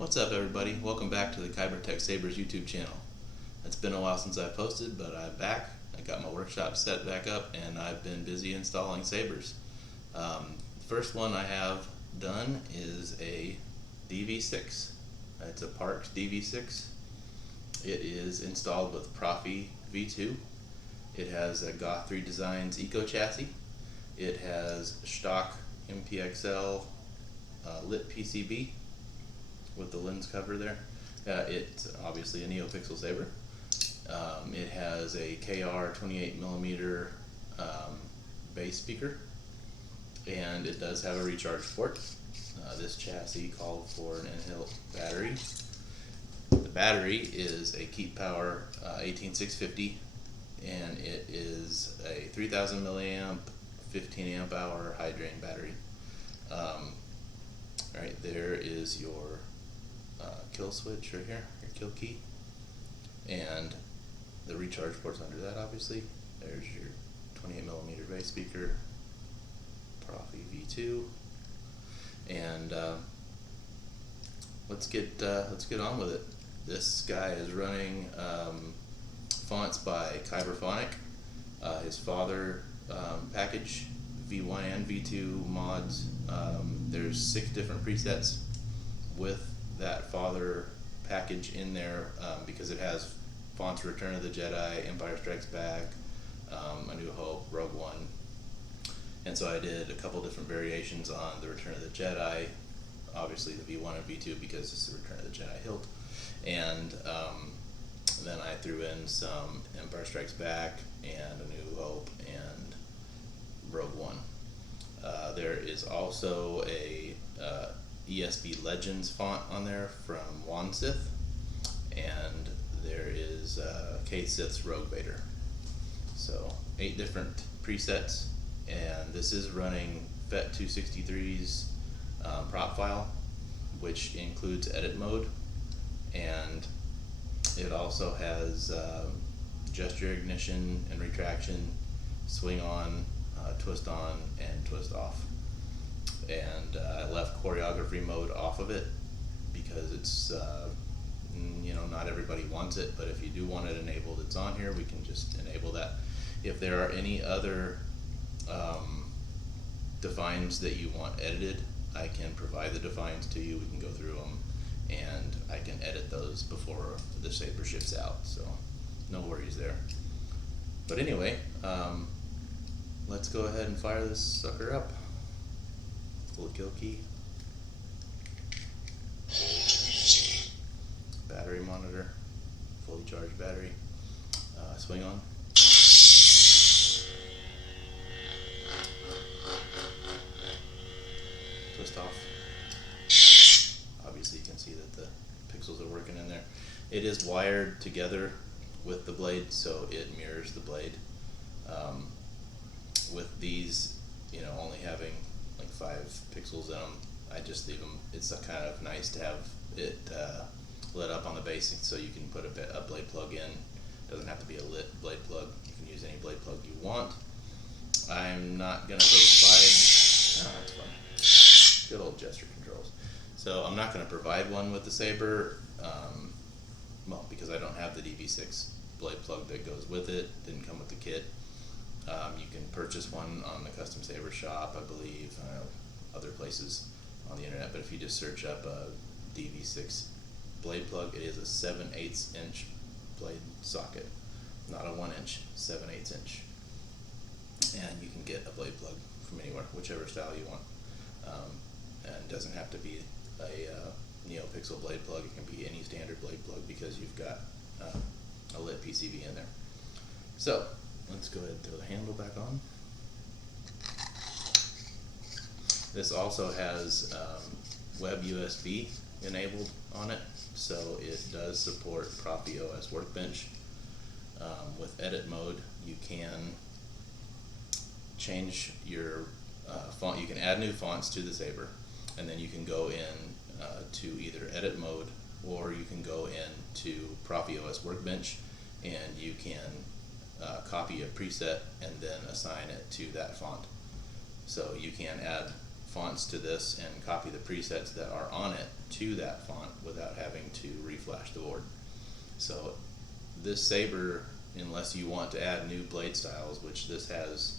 What's up, everybody? Welcome back to the Kybertech Sabers YouTube channel. It's been a while since I posted, but I'm back. I got my workshop set back up and I've been busy installing sabers. First one I have done is a DV6. It's a Parks DV6. It is installed with Proffie V2. It has a Goth 3 Designs Eco Chassis. It has Shtok NPXL lit PCB with the lens cover there. It's obviously a Neopixel saber. It has a KR 28mm bass speaker, and it does have a recharge port. This chassis called for an in-hilt battery. The battery is a Keep Power 18650, and it is a 3000 milliamp 15 amp hour high drain battery. Right there is your kill switch right here, your kill key, and the recharge port's under that. Obviously, there's your 28mm bass speaker, Proffie V2, and let's get on with it. This guy is running fonts by Kyberphonic. His father package, V1 and V2 mods. There's 6 different presets with that father package in there, because it has fonts Return of the Jedi, Empire Strikes Back, A New Hope, Rogue One, and so I did a couple different variations on the Return of the Jedi, obviously the V1 and V2 because it's the Return of the Jedi hilt, and then I threw in some Empire Strikes Back and A New Hope and Rogue One. There is also a ESB Legends font on there from Sith, and there is K Sith's Rogue Vader. So 8 different presets, and this is running FET 263's prop file, which includes edit mode, and it also has gesture ignition and retraction, swing on, twist on, and twist off. And I left choreography mode off of it because it's not everybody wants it, but if you do want it enabled, it's on here. We can just enable that. If there are any other defines that you want edited, I can provide the defines to you. We can go through them and I can edit those before the saber ships out, so no worries there. But anyway, let's go ahead and fire this sucker up. Full kill key, battery monitor, fully charged battery, swing on, twist off. Obviously you can see that the pixels are working in there. It is wired together with the blade, so it mirrors the blade. With these, only having like 5 pixels in them, I just leave them. It's kind of nice to have it lit up on the basic, so you can put a blade plug in. It doesn't have to be a lit blade plug. You can use any blade plug you want. I'm not going to provide, that's fun, good old gesture controls. So I'm not going to provide one with the saber, well, because I don't have the DV6 blade plug that goes with it. Didn't come with the kit. You can purchase one on the Custom Saber shop, I believe, other places on the internet, but if you just search up a DV6 blade plug, it is a 7/8 inch blade socket, not a 1 inch, 7/8 inch. And you can get a blade plug from anywhere, whichever style you want. And it doesn't have to be a Neopixel blade plug, it can be any standard blade plug because you've got a lit PCB in there. So let's go ahead and throw the handle back on. This also has web USB enabled on it, so it does support Proffieboard OS Workbench. With edit mode, you can change your font. You can add new fonts to the saber, and then you can go in to either edit mode, or you can go into Proffieboard OS Workbench, and you can copy a preset and then assign it to that font. So you can add fonts to this and copy the presets that are on it to that font without having to reflash the board. So this saber, unless you want to add new blade styles, which this has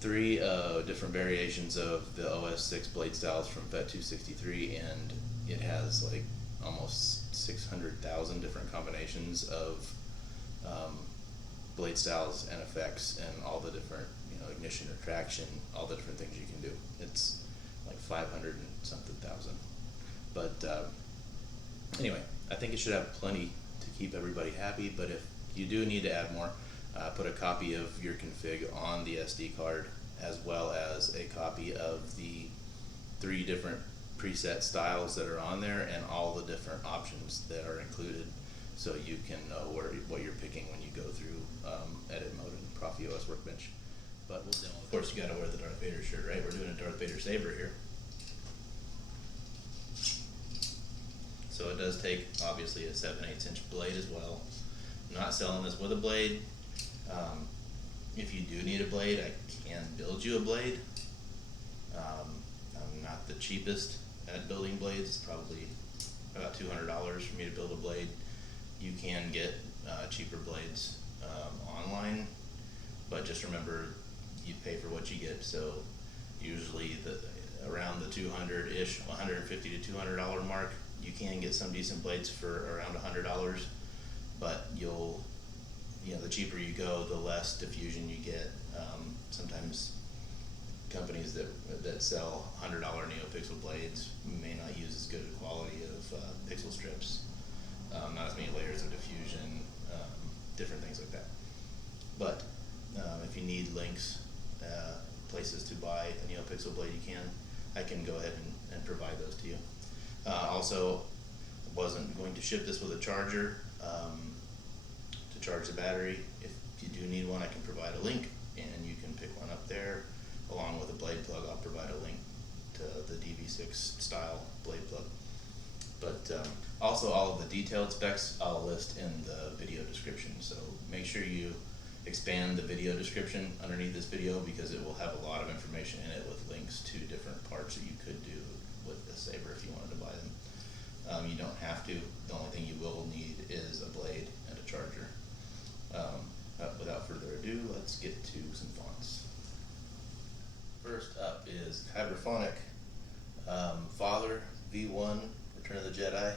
3 different variations of the OS6 blade styles from FET 263, and it has like almost 600,000 different combinations of blade styles and effects and all the different, you know, ignition or traction, all the different things you can do. It's like 500 and something thousand. But anyway, I think it should have plenty to keep everybody happy, but if you do need to add more, put a copy of your config on the SD card, as well as a copy of the 3 different preset styles that are on there and all the different options that are included, so you can know what you're picking when you go through edit mode and ProffiOS Workbench. But we'll demo. Of course, you got to wear the Darth Vader shirt, right? We're doing a Darth Vader saber here. So it does take, obviously, a 7/8 inch blade as well. I'm not selling this with a blade. If you do need a blade, I can build you a blade. I'm not the cheapest at building blades. It's probably about $200 for me to build a blade. You can get cheaper blades online, but just remember, you pay for what you get. So usually around the 200-ish, $150 to $200 mark, you can get some decent blades for around $100, but the cheaper you go, the less diffusion you get. Sometimes companies that sell $100 Neopixel blades may not use as good a quality of pixel strips, not as many layers of diffusion, different things like that. But if you need links, places to buy a Neopixel blade, I can go ahead and provide those to you. Also, I wasn't going to ship this with a charger to charge the battery. If you do need one, I can provide a link, and you can pick one up there. Along with a blade plug, I'll provide a link to the DV6 style blade plug. But also, all of the detailed specs I'll list in the video description. So make sure you expand the video description underneath this video, because it will have a lot of information in it with links to different parts that you could do with the saber if you wanted to buy them. You don't have to. The only thing you will need is a blade and a charger. Without further ado, let's get to some fonts. First up is Hyperion Father V1 Return of the Jedi,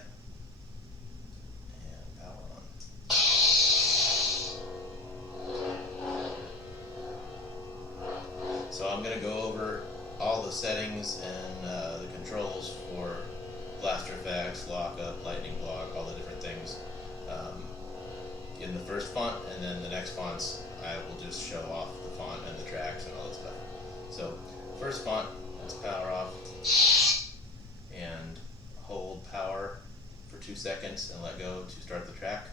and power on. So I'm going to go over all the settings and the controls for blaster effects, lockup, lightning block, all the different things in the first font, and then the next fonts I will just show off the font and the tracks and all that stuff. So first font, let's power off and hold power for 2 seconds and let go to start the track.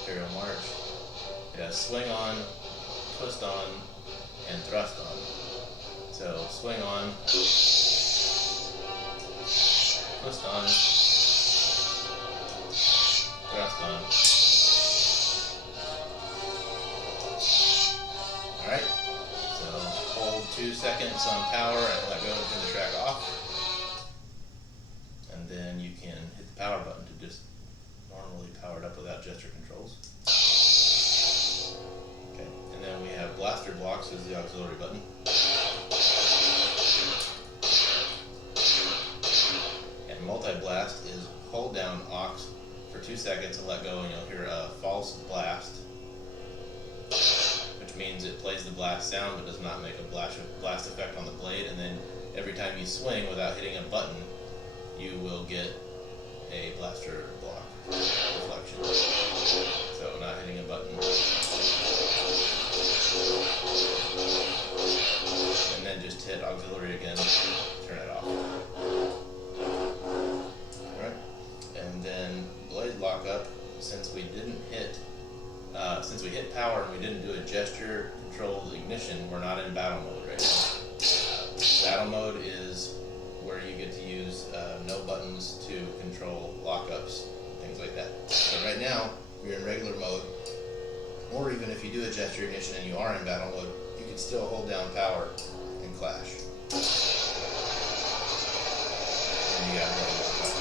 Imperial March. It has swing on, twist on, and thrust on. So swing on, twist on, thrust on. Alright, so hold 2 seconds on power and let go to turn the track off. And then you can hit the power button to just normally power it up without gesture controls. Okay, and then we have blaster blocks as the auxiliary button. And multi-blast is hold down aux for 2 seconds and let go, and you'll hear a false blast, which means it plays the blast sound but does not make a blast effect on the blade. And then every time you swing without hitting a button, you will get a blaster block reflection. So not hitting a button. And then just hit auxiliary again, turn it off. Alright, and then blade lockup, since we hit power and we didn't do a gesture controlled ignition, we're not in battle mode right now. Battle mode is where you get to use no buttons to control lockups, things like that. But right now, if you're in regular mode, or even if you do a gesture ignition and you are in battle mode, you can still hold down power and clash. And you got blade lock up.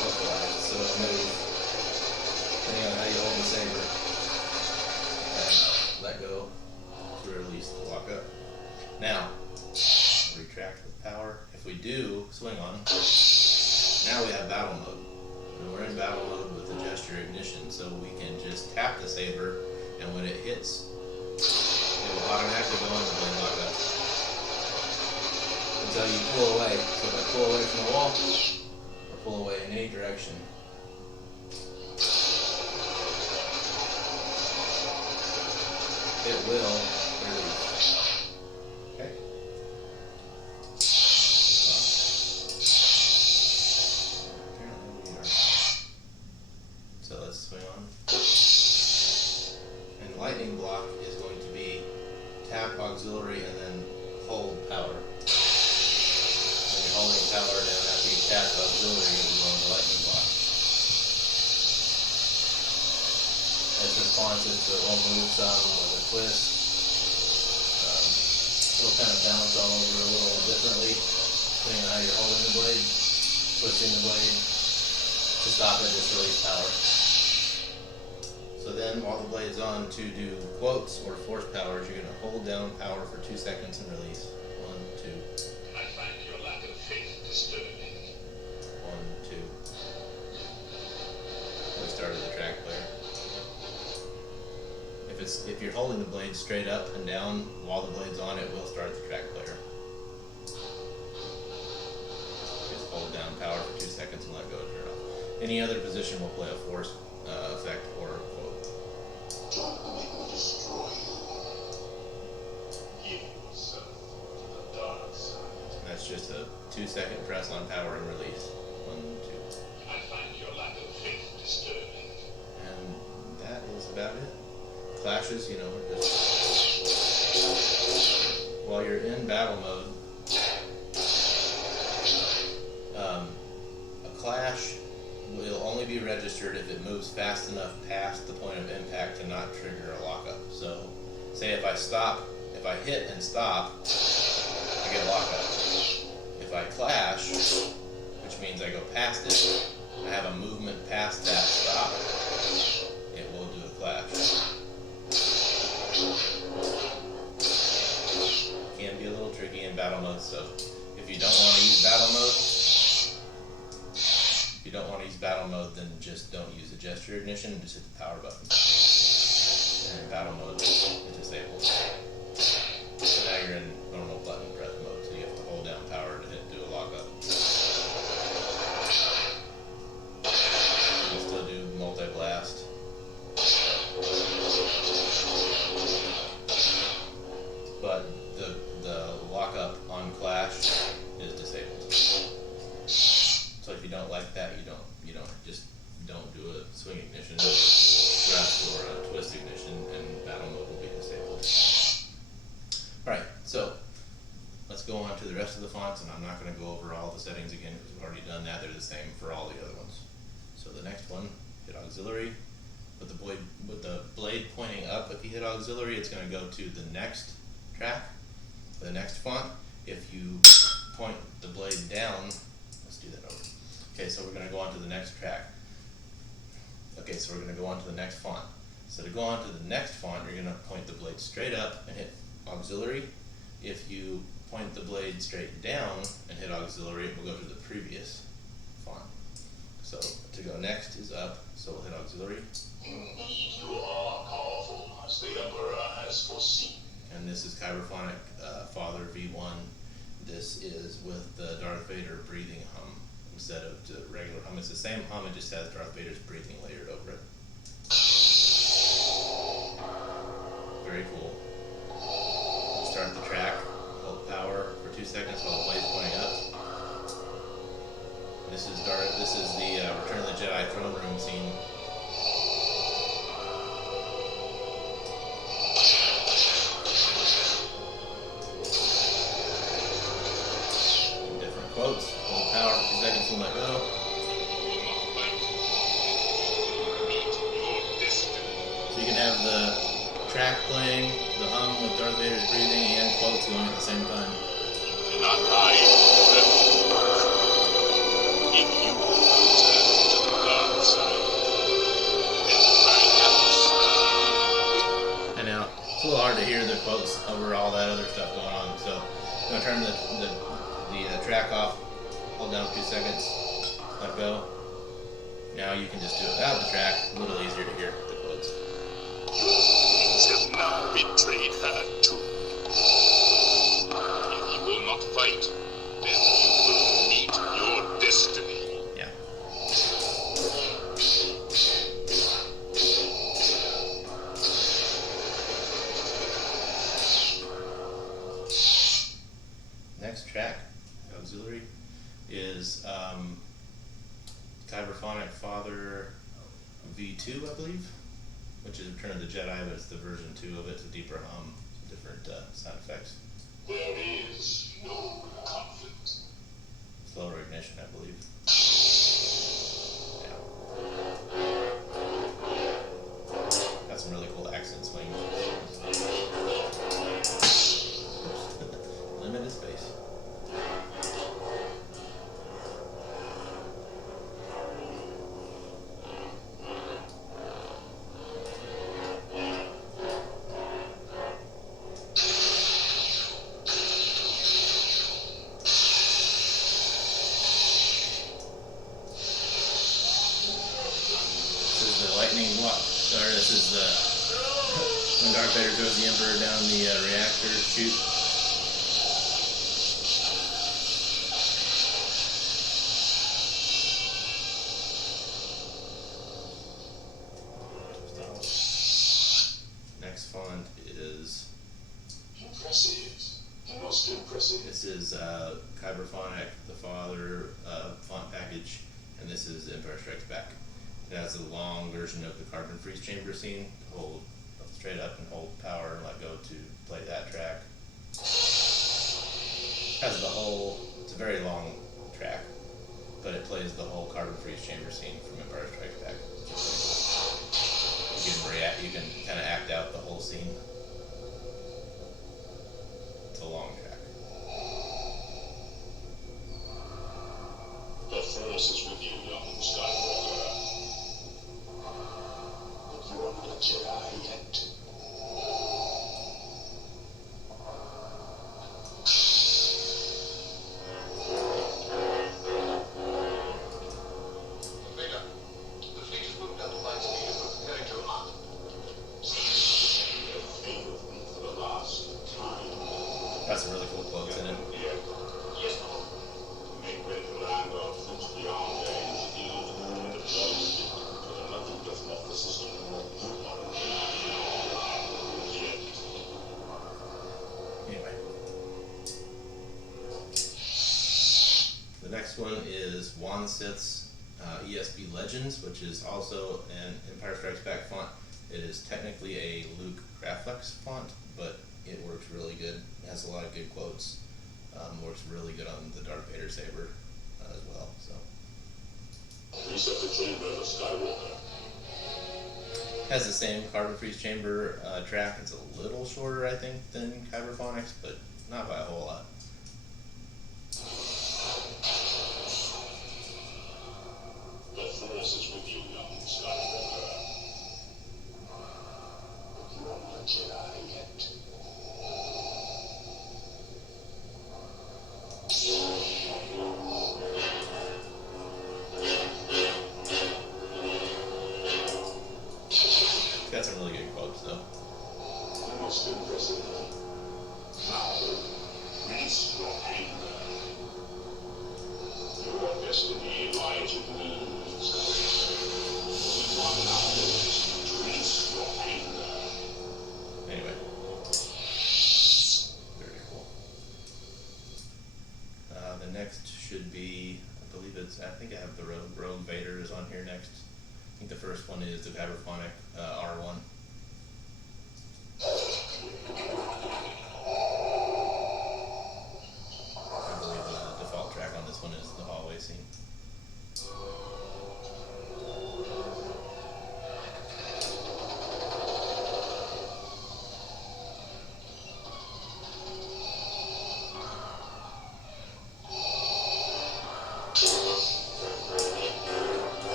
Localize, so it moves. Depending on how you hold the saber. And let go to release the lock up. Now, retract with power. If we do swing on, now we have battle mode. And we're in battle mode with the gesture ignition, so we can just tap the saber, and when it hits, it will automatically go into blade lock up until you pull away. So if I pull away from the wall, or pull away in any direction, it will release. Okay? Apparently we are. So let's swing on. And lightning block is going to be tap auxiliary and then hold power. When you're holding power down after you tap auxiliary, you'll go into lightning block. It's responsive, so it won't move some with a twist. It'll kind of bounce all over a little differently, depending on how you're holding the blade. Twisting the blade to stop it, just release power. So then, while the blade's on, to do quotes or force powers, you're going to hold down power for 2 seconds and release. 1, 2. I find your lack of faith disturbing. 1, 2. We started the track player. If you're holding the blade straight up and down while the blade's on, it will start the track player. Just hold down power for 2 seconds and let go to turn off. Any other position will play a force effect or a quote. Don't make me destroy you. Give yourself to the dark side. And that's just a 2-second press on power and release. 1, 2. I find your lack of faith disturbing. And that is about it. Clashes, you know, are just while you're in battle mode. A clash will only be registered if it moves fast enough past the point of impact to not trigger a lockup. So, say if I hit and stop, I get a lockup. If I clash, which means I go past it, I have a movement past that stop, it will do a clash. Can be a little tricky in battle mode, so if you don't want to use battle mode, then just don't use the gesture ignition and just hit the power button. And in battle mode, it's disabled. So now you're in normal button press mode, so you have to hold down power to do a lockup. You can still do multi-blast. But the lockup on clash is disabled. So if you don't like that, you don't do a swing ignition, thrust, or a twist ignition, and battle mode will be disabled. Alright, so let's go on to the rest of the fonts, and I'm not going to go over all the settings again because we've already done that. They're the same for all the other ones. So the next one, hit auxiliary. With the blade pointing up, if you hit auxiliary, it's going to go to the next track, the next font. If you point the blade down, let's do that over. Okay, so we're going to go on to the next track. Okay, so we're going to go on to the next font. So to go on to the next font, you're going to point the blade straight up and hit auxiliary. If you point the blade straight down and hit auxiliary, it will go to the previous font. So to go next is up, so we'll hit auxiliary. Indeed, you are powerful, as the Emperor has foreseen. And this is Kyberphonic Father V1. This is with the Darth Vader breathing hum instead of the regular hum. It's the same hum, it just has Darth Vader's breathing layered over it. Very cool. Start the track, hold power for 2 seconds while the blade's pointing up. This is the Return of the Jedi throne room scene. Quotes, hold power for 2 seconds and let go. So you can have the track playing, the hum with Darth Vader's breathing and quotes going at the same time. Cannot hide forever. If you will return to the dark side, then I And now it's a little hard to hear the quotes over all that other stuff going on. So I'm gonna turn the track off. Hold down 2 seconds. Let go. Now you can just do it without the track. A little easier to hear the quotes. Your beings have now betrayed her too. If you will not fight, then you will meet your destiny. Yeah. Next track, auxiliary, is Kyberphonic Father V2, I believe, which is Return of the Jedi, but it's the version 2 of it. It's a deeper hum, different sound effects. There is no conflict. Slower ignition, I believe. Yeah. Got some really cool accent swings. Limited space. This is when Darth Vader throws the Emperor down the reactor chute. Next font is impressive. The most impressive. This is Kyberphonic, the Father font package, and this is Empire Strikes Back. It has a long version of the carbon freeze chamber scene. Hold straight up and hold power and let go to play that track. Has the whole, it's a very long track, but it plays the whole carbon freeze chamber scene from Empire Strikes Back. You can kind of act out the whole scene. It's a long track. The Force is with you, young Skywalker. You are not a Jedi yet. Vader, the fleet has moved up to light speed and we're preparing to lock. You have failed me for the last time. Got some really cool quotes in it. Yes, Lord. Make ready to land on fleets beyond range. Deal with the point of blood. But nothing does not the system. Anyway. The next one is Wansith's ESB Legends, which is also an Empire Strikes Back font. It is technically a Luke Graphics font, but it works really good. It has a lot of good quotes. Works really good on the Darth Vader saber as well. So Reset the chamber of Skywalker. has the same carbon freeze chamber track. It's a little shorter, I think, than Kyberphonics, but not by a whole lot. The Force is with you, young Skywalker. But you are not a Jedi yet. Got some really good quotes, though. The most impressive. Now, release your anger. Your destiny lies with me. You are now to release your anger. Anyway. Very cool. The next should be, I believe it's, I think I have the Rogue Vader is on here next. I think the first one is the Hyperion R1. I believe the default track on this one is the hallway scene.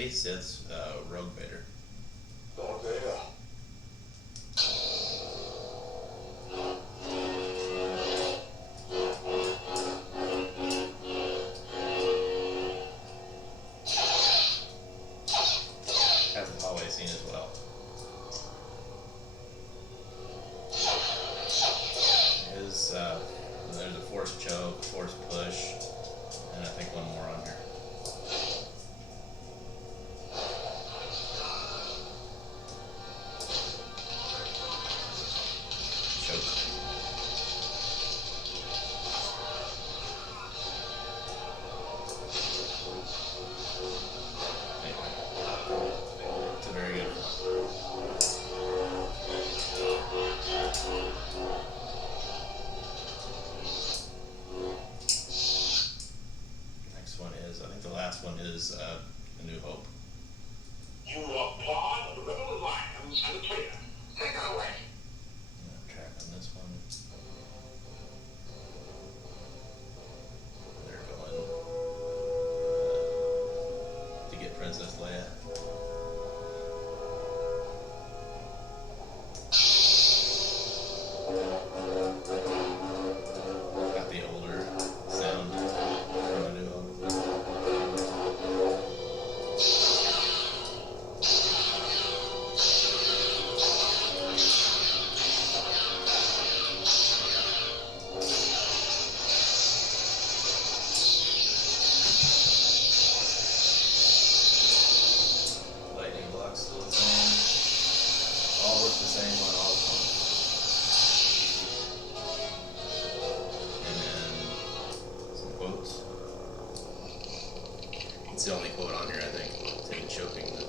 Faith Sith's Rogue Vader. Darth Vader. Has a hallway scene as well. There's a force choke, force push, and I think one more on here. Choke. Anyway, it's a very good one. I think the last one is A New Hope. You are part of the Rebel Alliance and a traitor. Take it away. Track on this one. They're going to get Princess Leia. Got the older sound from A New Hope. Lightning block's still the same. All works the same on all of them. And then some quotes. It's the only quote on here, I think. It's him choking the.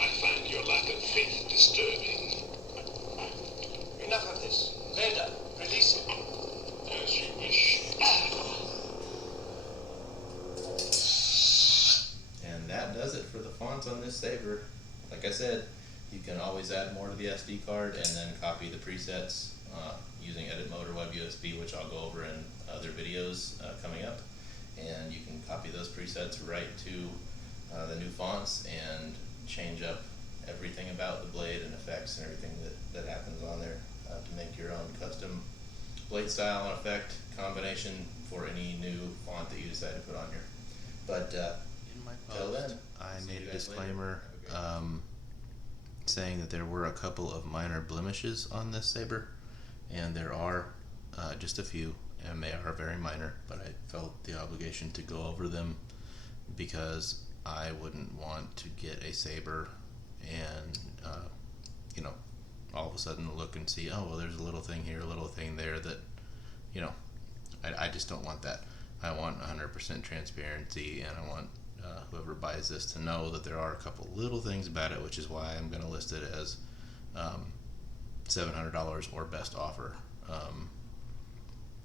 I find your lack of faith disturbing. Enough of this. Vader, release him. As you wish. And that does it for the fonts on this saber. Like I said, you can always add more to the SD card and then copy the presets using edit mode or web USB, which I'll go over in other videos coming up. And you can copy those presets right to the new fonts and change up everything about the blade and effects and everything that happens on there to make your own custom blade style and effect combination for any new font that you decide to put on here. But In my till post, then, I see made you a guys later. disclaimer saying that there were a couple of minor blemishes on this saber, and there are just a few, and they are very minor, but I felt the obligation to go over them because I wouldn't want to get a saber and you know, all of a sudden look and see, oh well, there's a little thing here, a little thing there that, you know, I just don't want that. I want 100% transparency, and I want whoever buys this to know that there are a couple little things about it, which is why I'm going to list it as $700 or best offer.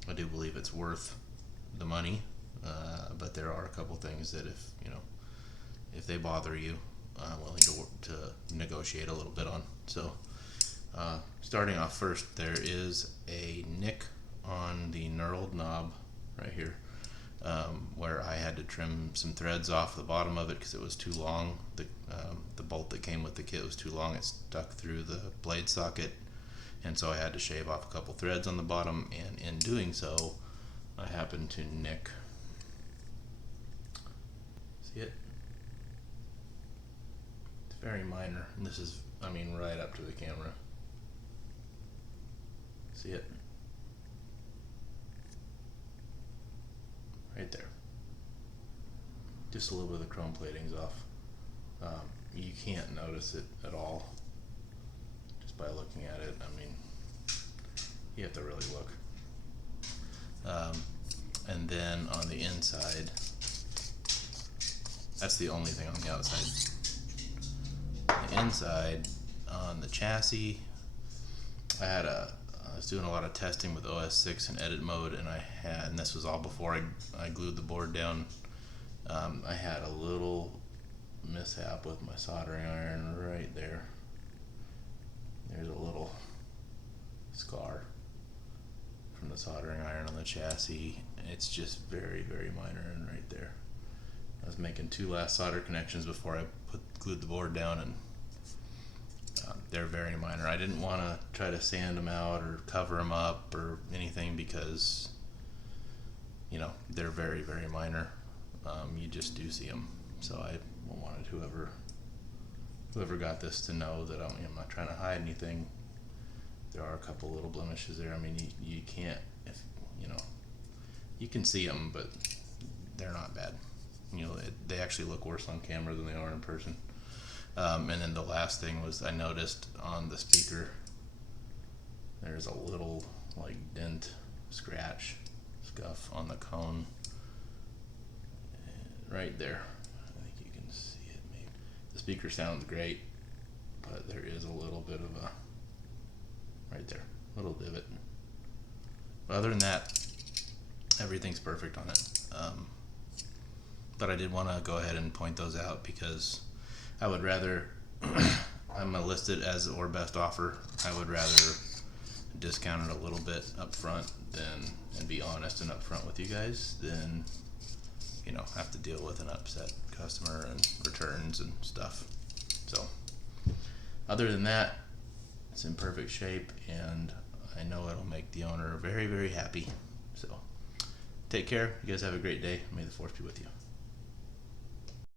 I do believe it's worth the money, but there are a couple things that if they bother you, I'm willing to negotiate a little bit on. So starting off first, there is a nick on the knurled knob right here, where I had to trim some threads off the bottom of it because it was too long. The bolt that came with the kit was too long. It stuck through the blade socket, and so I had to shave off a couple threads on the bottom, and in doing so I happened to nick, see it? It's very minor, and this is, I mean, right up to the camera. See it? Right there. Just a little bit of the chrome plating's off. You can't notice it at all just by looking at it. I mean, you have to really look. And then on the inside, that's the only thing on the outside. The inside, on the chassis, I was doing a lot of testing with OS 6 in edit mode, and this was all before I glued the board down. I had a little mishap with my soldering iron right there. There's a little scar from the soldering iron on the chassis. It's just very, very minor and right there. I was making 2 last solder connections before I glued the board down, and they're very minor. I didn't want to try to sand them out or cover them up or anything because, you know, they're very, very minor. You just do see them. So I wanted whoever got this to know that I'm not trying to hide anything. There are a couple little blemishes there. I mean, you can't, if you know, you can see them, but they're not bad. You know, they actually look worse on camera than they are in person. And then the last thing was I noticed on the speaker there's a little like dent, scratch, scuff on the cone right there. I think you can see it. Maybe the speaker sounds great, but there is a little bit of a right there, little divot. But other than that, everything's perfect on it. But I did want to go ahead and point those out because I would rather I'm gonna list it as or best offer. I would rather discount it a little bit up front and be honest and upfront with you guys than, you know, have to deal with an upset customer and returns and stuff. So other than that, it's in perfect shape, and I know it'll make the owner very, very happy. So take care. You guys have a great day. May the force be with you.